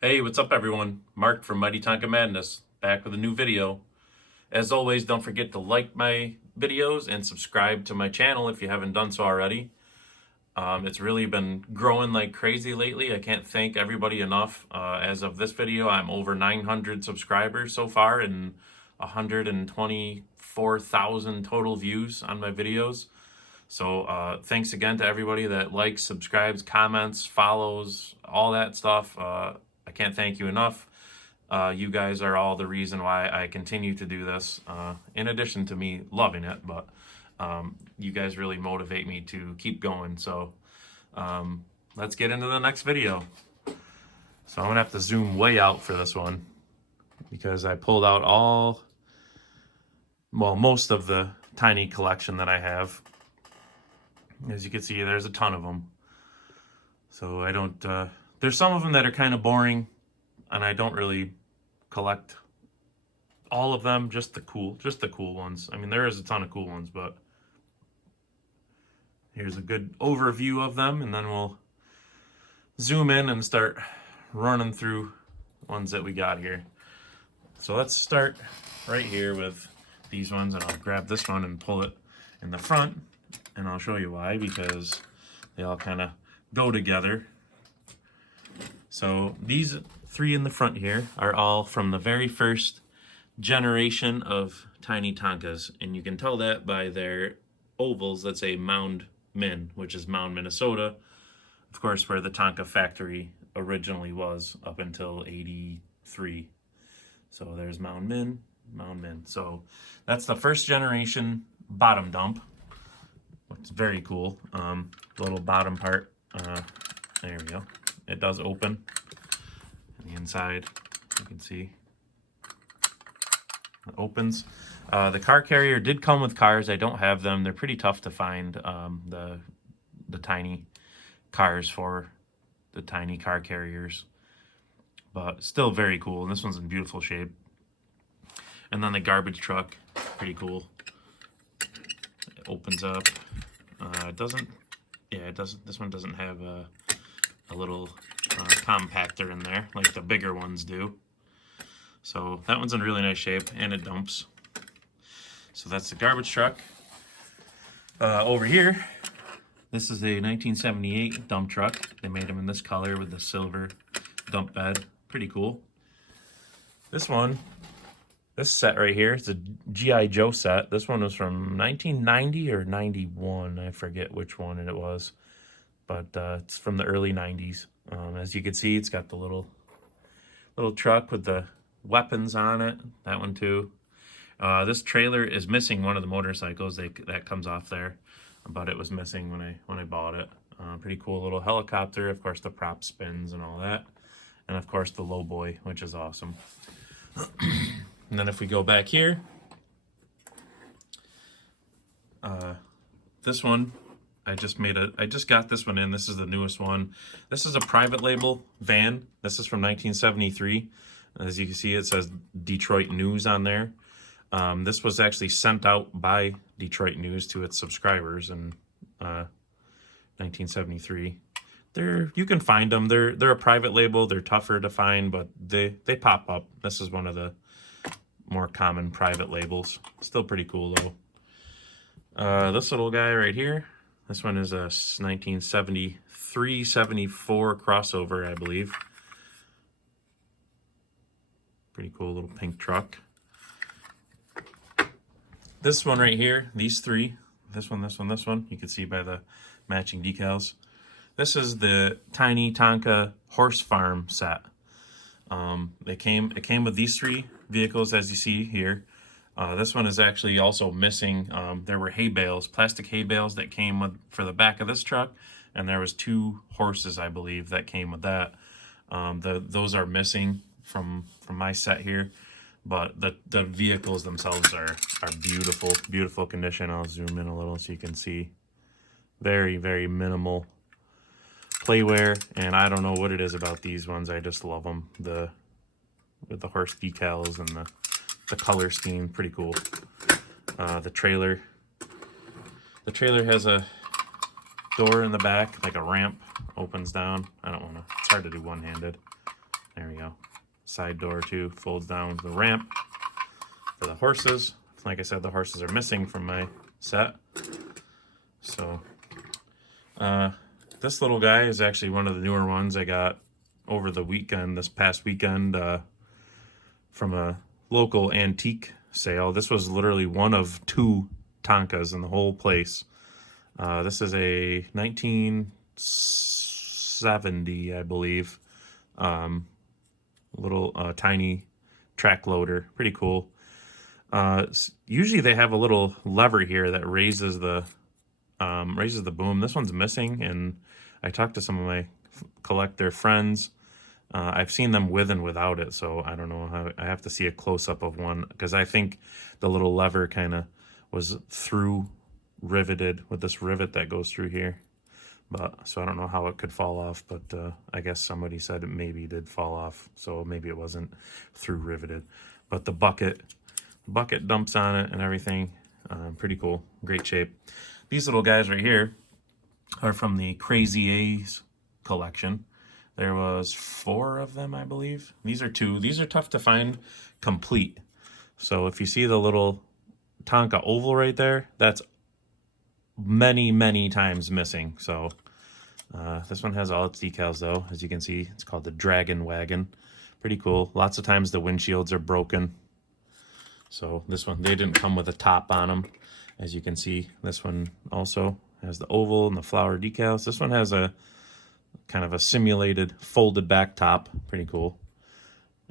Hey, what's up everyone? Mark from Mighty Tonka Madness, back with a new video. As always, don't forget to like my videos and subscribe to my channel if you haven't done so already. It's really been growing like crazy lately. I can't thank everybody enough. As of this video, I'm over 900 subscribers so far and 124,000 total views on my videos. So thanks again to everybody that likes, subscribes, comments, follows, all that stuff. I can't thank you enough. You guys are all the reason why I continue to do this, in addition to me loving it, but you guys really motivate me to keep going. So let's get into the next video. So I'm gonna have to zoom way out for this one because I pulled out most of the tiny collection that I have. As you can see, there's a ton of them. So I don't, there's some of them that are kind of boring, and I don't really collect all of them, just the cool ones. I mean, there is a ton of cool ones, but here's a good overview of them, and then we'll zoom in and start running through ones that we got here. So let's start right here with these ones, and I'll grab this one and pull it in the front, and I'll show you why, because they all kind of go together. So these three in the front here are all from the very first generation of tiny Tonkas, and you can tell that by their ovals that say Mound Min, which is Mound, Minnesota, of course, where the Tonka factory originally was up until '83. So there's Mound Min, Mound Min. So that's the first generation bottom dump, which is very cool. Little bottom part, there we go. It does open. And the inside, you can see, it opens. The car carrier did come with cars. I don't have them. They're pretty tough to find, the tiny cars for the tiny car carriers. But still very cool. And this one's in beautiful shape. And then the garbage truck, pretty cool. It opens up. It doesn't, this one doesn't have a little compactor in there like the bigger ones do. So that one's in really nice shape, and it dumps. So that's the garbage truck. Over here, this is a 1978 dump truck. They made them in this color with the silver dump bed. Pretty cool. This one, this set right here, it's a G.I. Joe set. This one was from 1990 or 91. I forget which one it was. But it's from the early 90s. As you can see, it's got the little truck with the weapons on it. That one too. This trailer is missing one of the motorcycles that comes off there, but it was missing when I bought it. Pretty cool little helicopter. Of course, the prop spins and all that, and of course the low boy, which is awesome. And then if we go back here, this one. I just got this one in. This is the newest one. This is a private label van. This is from 1973. As you can see, it says Detroit News on there. This was actually sent out by Detroit News to its subscribers in 1973. You can find them. They're a private label. They're tougher to find, but they pop up. This is one of the more common private labels. Still pretty cool though. This little guy right here. This one is a 1973-74 crossover, I believe. Pretty cool little pink truck. This one right here, these three, this one, you can see by the matching decals. This is the Tiny Tonka Horse Farm set. It came with these three vehicles, as you see here. This one is actually also missing. There were hay bales, plastic hay bales that came for the back of this truck, and there was 2 horses, I believe, that came with that. Those are missing from my set here, but the vehicles themselves are beautiful condition. I'll zoom in a little so you can see. Very, very minimal playwear, and I don't know what it is about these ones. I just love them. With the horse decals and the color scheme, pretty cool. The trailer has a door in the back, like a ramp, opens down. I don't want to, it's hard to do one-handed. There we go. Side door too, folds down to the ramp for the horses. Like I said, the horses are missing from my set. So this little guy is actually one of the newer ones I got over the weekend, this past weekend, from a local antique sale. This was literally one of 2 Tonkas in the whole place. This is a 1970, I believe, little tiny track loader. Pretty cool. Usually they have a little lever here that raises the boom. This one's missing, and I talked to some of my collector friends. I've seen them with and without it, so I don't know how. I have to see a close-up of one, because I think the little lever kind of was riveted with this rivet that goes through here. But so I don't know how it could fall off, but I guess somebody said it maybe did fall off, so maybe it wasn't through riveted. But the bucket dumps on it and everything. Pretty cool, great shape. These little guys right here are from the Crazy A's collection. There was 4 of them, I believe. These are 2. These are tough to find complete. So if you see the little Tonka oval right there, that's many times missing. So this one has all its decals though. As you can see, it's called the Dragon Wagon. Pretty cool. Lots of times the windshields are broken. So this one, they didn't come with a top on them. As you can see, this one also has the oval and the flower decals. This one has a kind of a simulated folded back top. Pretty cool.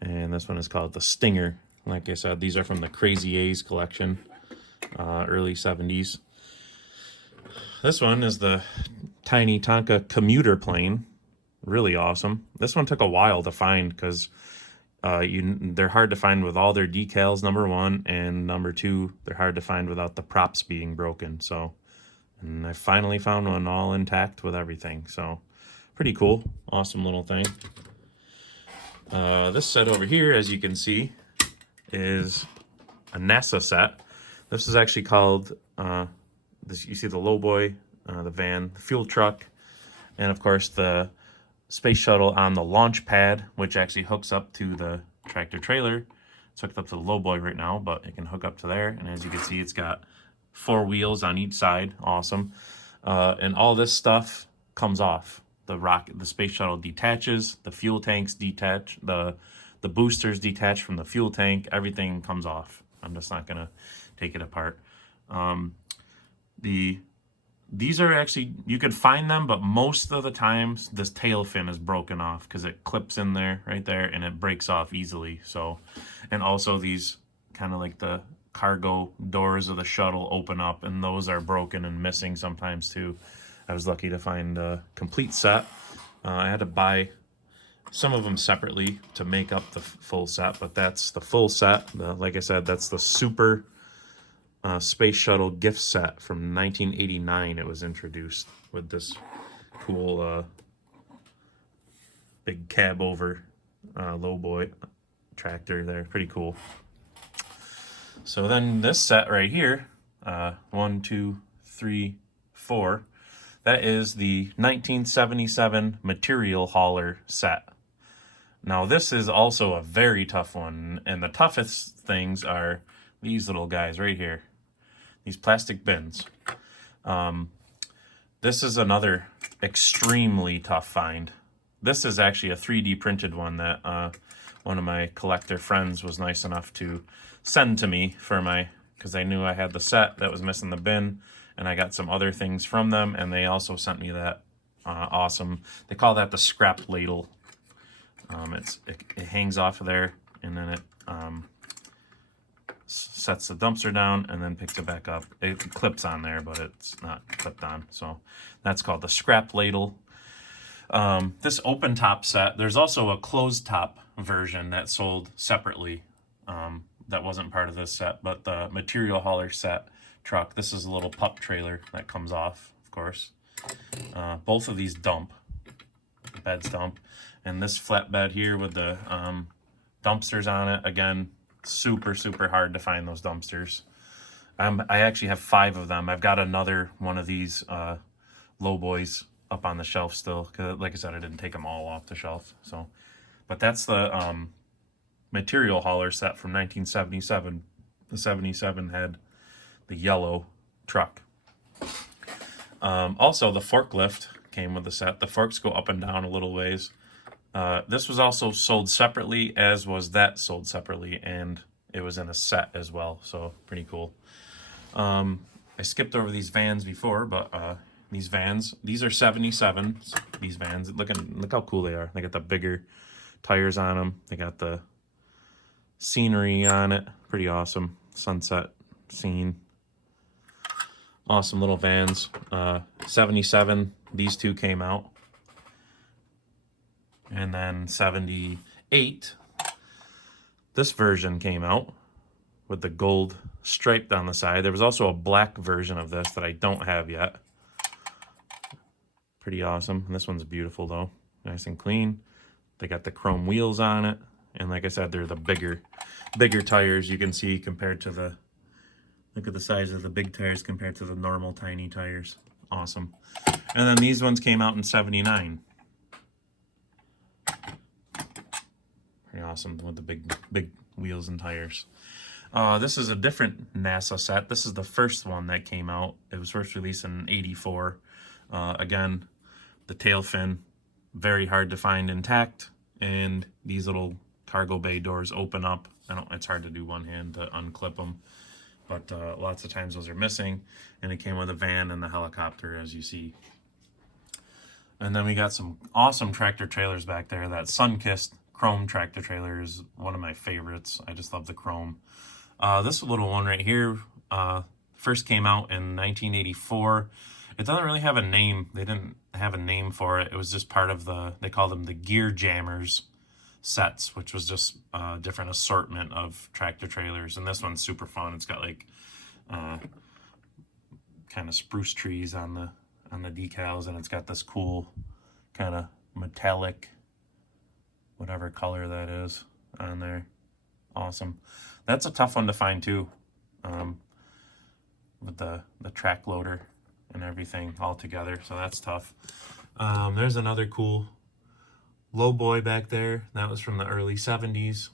And this one is called the Stinger. Like I said, these are from the Crazy A's collection, early 70s. This one is the tiny Tonka commuter plane. Really awesome. This one took a while to find because they're hard to find with all their decals, number 1, and number 2, they're hard to find without the props being broken. So, and I finally found one all intact with everything. So, pretty cool. Awesome little thing. This set over here, as you can see, is a NASA set. This is actually called, you see the lowboy, the van, the fuel truck, and of course the space shuttle on the launch pad, which actually hooks up to the tractor trailer. It's hooked up to the lowboy right now, but it can hook up to there. And as you can see, it's got 4 wheels on each side. Awesome. And all this stuff comes off. The space shuttle detaches, the fuel tanks detach, the boosters detach from the fuel tank. Everything comes off. I'm just not gonna take it apart. These are actually, you could find them, but most of the times this tail fin is broken off because it clips in there, right there, and it breaks off easily. So, and also these kind of like the cargo doors of the shuttle open up, and those are broken and missing sometimes too. I was lucky to find a complete set. I had to buy some of them separately to make up the full set, but that's the full set. Like I said, that's the Super Space Shuttle gift set from 1989. It was introduced with this cool big cab over lowboy tractor there. Pretty cool. So then this set right here, 1, 2, 3, 4, that is the 1977 material hauler set. Now this is also a very tough one, and the toughest things are these little guys right here. These plastic bins. This is another extremely tough find. This is actually a 3D printed one that one of my collector friends was nice enough to send to me for because they knew I had the set that was missing the bin, and I got some other things from them, and they also sent me that awesome, they call that the scrap ladle. It hangs off of there, and then it sets the dumpster down and then picks it back up. It clips on there, but it's not clipped on. So that's called the scrap ladle. This open top set, there's also a closed top version that sold separately. That wasn't part of this set, but the material hauler set truck, this is a little pup trailer that comes off, of course. Both of these dump. The beds dump. And this flatbed here with the dumpsters on it, again, super hard to find those dumpsters. I actually have 5 of them. I've got another one of these low boys up on the shelf still, because like I said, I didn't take them all off the shelf. So But that's the material hauler set from 1977. The 77 had the yellow truck. Also, the forklift came with the set. The forks go up and down a little ways. This was also sold separately, as was that sold separately, and it was in a set as well, so pretty cool. I skipped over these vans before, but these are 77s. These vans, look how cool they are. They got the bigger tires on them. They got the scenery on it. Pretty awesome. Sunset scene. Awesome little vans. 77, these two came out. And then 78, this version came out with the gold stripe down the side. There was also a black version of this that I don't have yet. Pretty awesome. And this one's beautiful though. Nice and clean. They got the chrome wheels on it. And like I said, they're the bigger tires you can see compared to the, look at the size of the big tires compared to the normal tiny tires. Awesome. And then these ones came out in 79. Pretty awesome with the big wheels and tires. This is a different NASA set. This is the first one that came out. It was first released in 84. Again, the tail fin, very hard to find intact. And these little cargo bay doors open up. It's hard to do one hand to unclip them. But lots of times those are missing. And it came with a van and the helicopter, as you see. And then we got some awesome tractor trailers back there. That sun-kissed chrome tractor trailer is one of my favorites. I just love the chrome. This little one right here first came out in 1984. It doesn't really have a name. They didn't have a name for it. It was just part of they call them the Gear Jammers sets, which was just a different assortment of tractor trailers. And this one's super fun. It's got like kind of spruce trees on the decals, and it's got this cool kind of metallic, whatever color that is on there. Awesome. That's a tough one to find too, with the track loader and everything all together, so that's tough. There's another cool low boy back there. That was from the early 70s.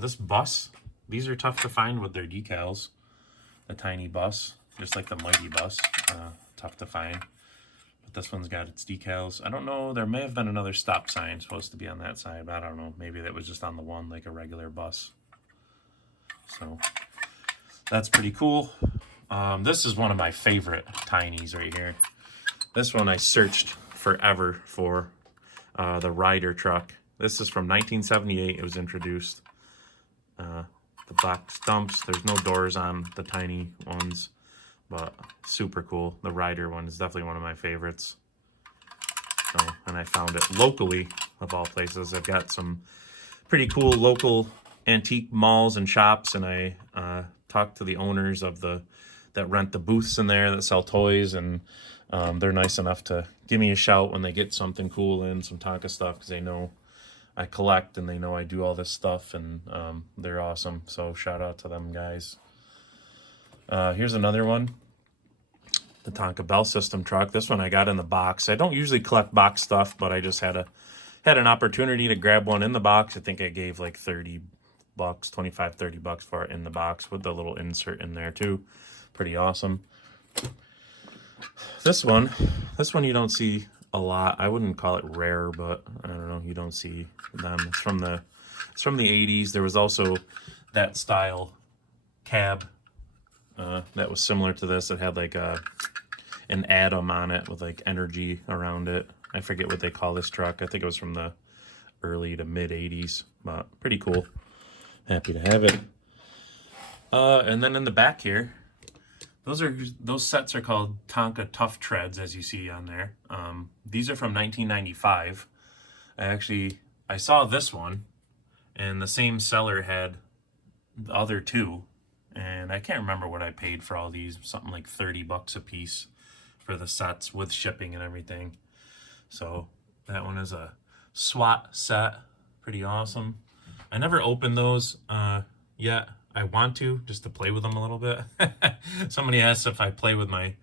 This bus, these are tough to find with their decals. The tiny bus, just like the mighty bus, tough to find. But this one's got its decals. I don't know, there may have been another stop sign supposed to be on that side, but I don't know. Maybe that was just on the one, like a regular bus. So that's pretty cool. This is one of my favorite tinies right here. This one I searched forever for, the Ryder truck. This is from 1978. It was introduced. The box dumps. There's no doors on the tiny ones, but super cool. The Ryder one is definitely one of my favorites. So, and I found it locally, of all places. I've got some pretty cool local antique malls and shops, and I talked to the owners of that rent the booths in there that sell toys, and they're nice enough to give me a shout when they get something cool in, some Tonka stuff, because they know I collect and they know I do all this stuff, and they're awesome. So shout out to them guys. Here's another one, the Tonka Bell System truck. This one I got in the box. I don't usually collect box stuff, but I just had an opportunity to grab one in the box. I think I gave like $30, $25-30 for it in the box with the little insert in there too. Pretty awesome. This one you don't see a lot. I wouldn't call it rare, but I don't know, you don't see them. It's from the 80s. There was also that style cab that was similar to this. It had like an atom on it with like energy around it. I forget what they call this truck. I think it was from the early to mid 80s, but pretty cool. Happy to have it. And then in the back here, those sets are called Tonka Tough Treads, as you see on there. These are from 1995. I saw this one, and the same seller had the other two, and I can't remember what I paid for all these. Something like $30 a piece for the sets with shipping and everything. So that one is a SWAT set. Pretty awesome. I never opened those yet. I want to, just to play with them a little bit. Somebody asked if I play with my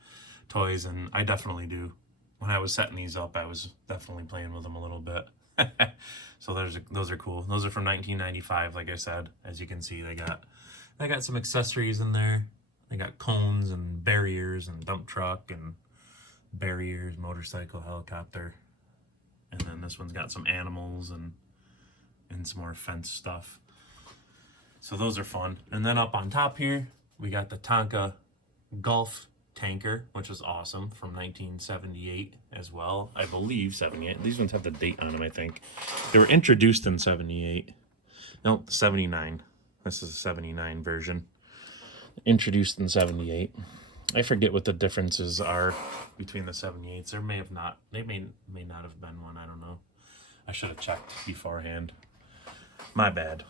toys, and I definitely do. When I was setting these up, I was definitely playing with them a little bit. So those are cool. Those are from 1995, like I said. As you can see, they got some accessories in there. They got cones and barriers and dump truck and barriers, motorcycle, helicopter. And then this one's got some animals and some more fence stuff. So those are fun. And then up on top here, we got the Tonka Gulf tanker, which is awesome, from 1978 as well. I believe 78. These ones have the date on them, I think. They were introduced in 78. No, 79. This is a 79 version. Introduced in 78. I forget what the differences are between the 78s. There may have not. They may not have been one. I don't know. I should have checked beforehand. My bad.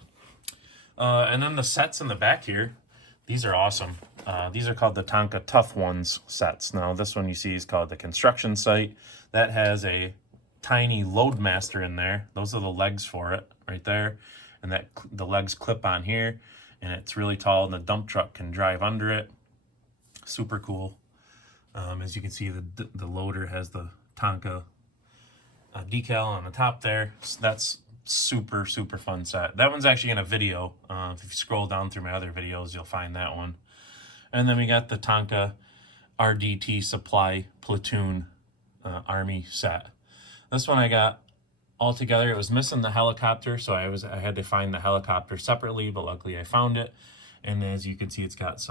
And then the sets in the back here, these are awesome. These are called the Tonka Tough Ones sets. Now, this one you see is called the construction site. That has a tiny Loadmaster in there. Those are the legs for it right there. And the legs clip on here. And it's really tall, and the dump truck can drive under it. Super cool. As you can see, the loader has the Tonka decal on the top there. So that's super fun set. That one's actually in a video. If you scroll down through my other videos, you'll find that one. And then we got the Tonka RDT Supply Platoon Army set. This one I got all together. It was missing the helicopter, so I had to find the helicopter separately, but luckily I found it. And as you can see, it's got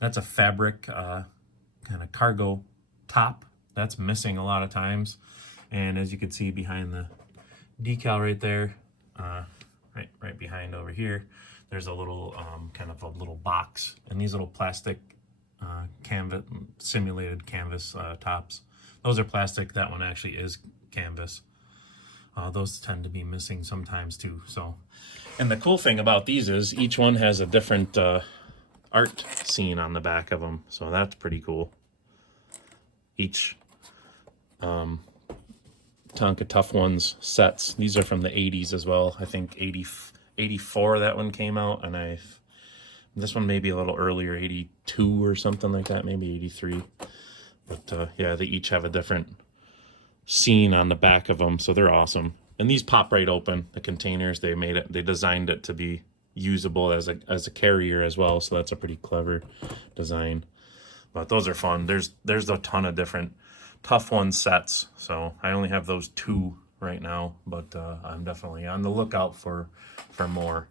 that's a fabric kind of cargo top. That's missing a lot of times. And as you can see behind the decal right there, right behind over here, there's a little kind of a little box, and these little plastic canvas, simulated canvas tops. Those are plastic. That one actually is canvas. Those tend to be missing sometimes too. So, and the cool thing about these is each one has a different art scene on the back of them. So that's pretty cool. Each Tonka Tough Ones sets. These are from the 80s as well. I think 84 that one came out, and this one may be a little earlier, 82 or something like that, maybe 83. But yeah, they each have a different scene on the back of them, so they're awesome. And these pop right open. The containers, they designed it to be usable as a carrier as well, so that's a pretty clever design. But those are fun. There's a ton of different Tough One sets, so I only have those 2 right now, but I'm definitely on the lookout for more.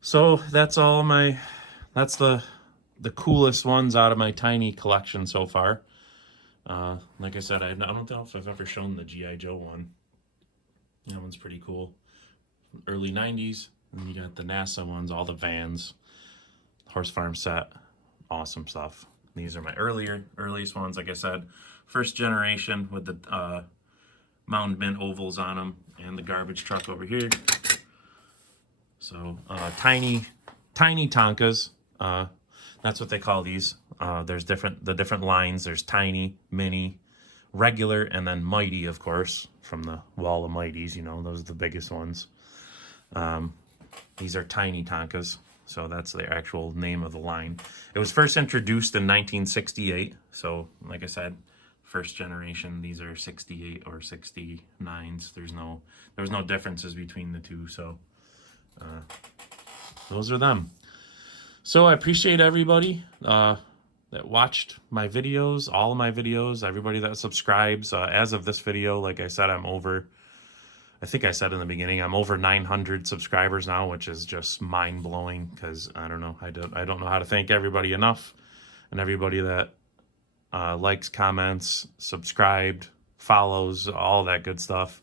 So that's the coolest ones out of my tiny collection so far. Like I said, I don't know if I've ever shown the G.I. Joe one. That one's pretty cool. Early 90s. And you got the NASA ones, all the vans. Horse farm set. Awesome stuff. These are my earliest ones, like I said. First generation with the mountain bin ovals on them, and the garbage truck over here. So tiny Tonkas. That's what they call these. There's the different lines. There's tiny, mini, regular, and then mighty, of course, from the wall of mighties. You know, those are the biggest ones. These are tiny Tonkas. So that's the actual name of the line. It was first introduced in 1968. So, like I said, first generation. These are 68 or 69s. There was no differences between the two. So, those are them. So I appreciate everybody that watched my videos, all of my videos, everybody that subscribes. As of this video, like I said, I think I said in the beginning, I'm over 900 subscribers now, which is just mind-blowing because I don't know. I don't know how to thank everybody enough, and everybody that likes, comments, subscribed, follows, all that good stuff.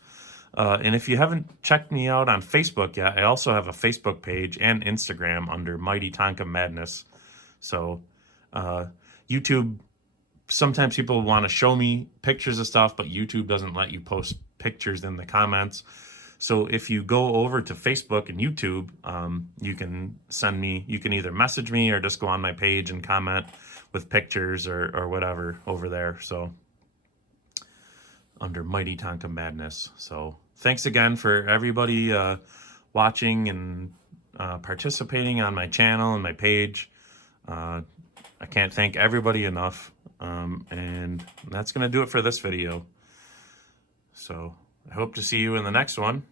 And if you haven't checked me out on Facebook yet, I also have a Facebook page and Instagram under Mighty Tonka Madness. So YouTube, sometimes people want to show me pictures of stuff, but YouTube doesn't let you post pictures in the comments. So if you go over to Facebook and YouTube, you can either message me or just go on my page and comment with pictures or whatever over there. So under Mighty Tonka Madness. So thanks again for everybody watching and participating on my channel and my page. I can't thank everybody enough. And that's going to do it for this video. So I hope to see you in the next one.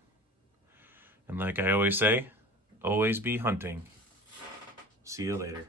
And like I always say, always be hunting. See you later.